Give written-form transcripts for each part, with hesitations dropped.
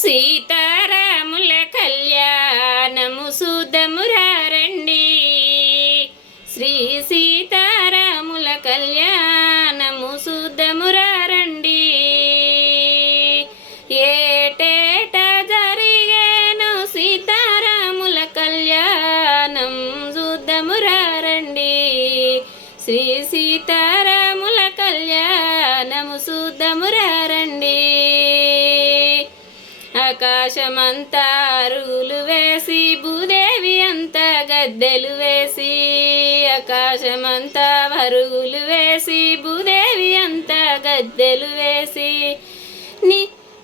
సీతారాముల కళ్యాణము చూద్దామురా రండి. శ్రీ సీతారాముల కళ్యాణము చూద్దామురా రండి. ఏటేట జరిగేను సీతారాముల కళ్యాణం చూద్దామురా రండి. శ్రీ సీతారాముల కళ్యాణము చూద్దామురా రండి. ఆకాశమంతా అరుగులు వేసి భూదేవి అంతా గద్దెలు వేసి, ఆకాశమంతా అరుగులు వేసి భూదేవి అంతా గద్దెలు వేసి, ని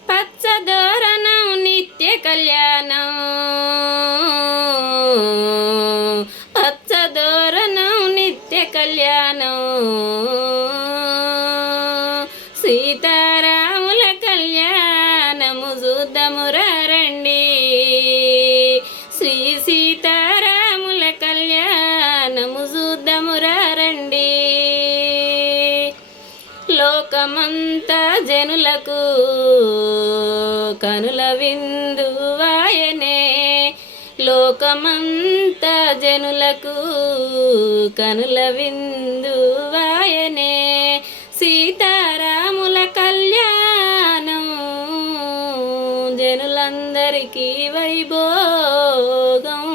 పచ్చదోరణం నిత్య కళ్యాణం, పచ్చదోరణం నిత్య కళ్యాణం. సీతారాముల కళ్యాణము చూద్దామురా రండి. శ్రీ సీతారాముల కళ్యాణము చూద్దామురా రండి. లోకమంతా జనులకు కనుల విందువాయనే, లోకమంతా జనులకు కనుల విందువాయనే. సీతారాముల కళ్యాణం జనులందరికీ వైభోగం.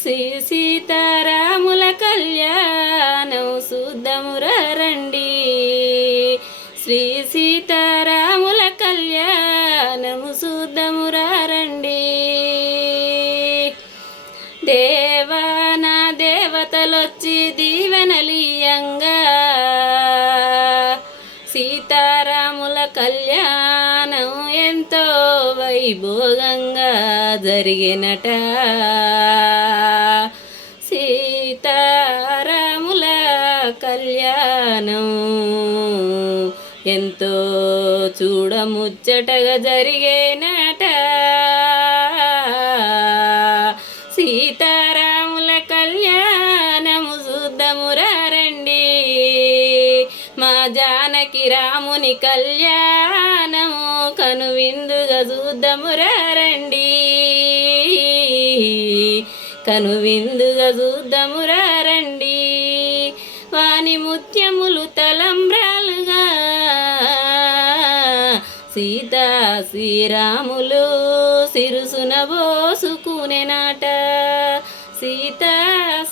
శ్రీ సీతారాముల కళ్యాణం చూద్దామురా రండి. శ్రీ సీతారాముల కళ్యాణము చూద్దామురా రండి. దేవానా దేవతలొచ్చి దీవెనలీయంగా, సీతారాముల కళ్యాణం ఎంతో వైభోగంగా జరిగినట. సీతారాముల కళ్యాణం ఎంతో చూడముచ్చటగా జరిగేనట. సీతారాముల కళ్యాణము చూద్దామురా రండి. మా జానకి రాముని కళ్యాణము కనువిందుగా చూద్దామురా రండి. కనువిందుగా చూద్దామురా రండి. వాని ముత్యములు తలంబ్రాలుగా సీతా శ్రీరాములు సిరుసున పోసుకునేనాట. సీతా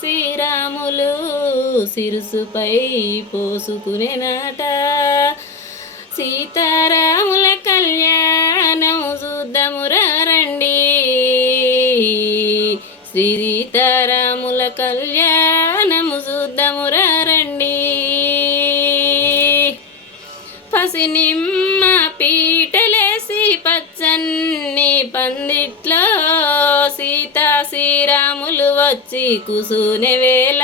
శ్రీరాములు సిరుసుపై పోసుకునేనాట. సీతారాముల కళ్యాణం చూద్దామురా రండి. శ్రీ సీతారాముల కళ్యాణము చూద్దామురా రండి. పసినిమ్మ పీటలేసి పచ్చన్ని పందిట్లో సీతా శ్రీరాములు వచ్చి కూసునే వేళ,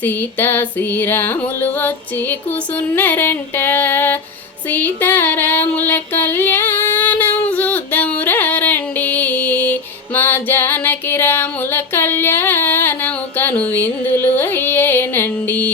సీతా శ్రీరాములు వచ్చి కూసున్నారంట. సీతారాముల కళ్యాణం చూద్దామురా రండి. మా జానకి రాముల కళ్యాణం కనువిందులు అయ్యేనండి.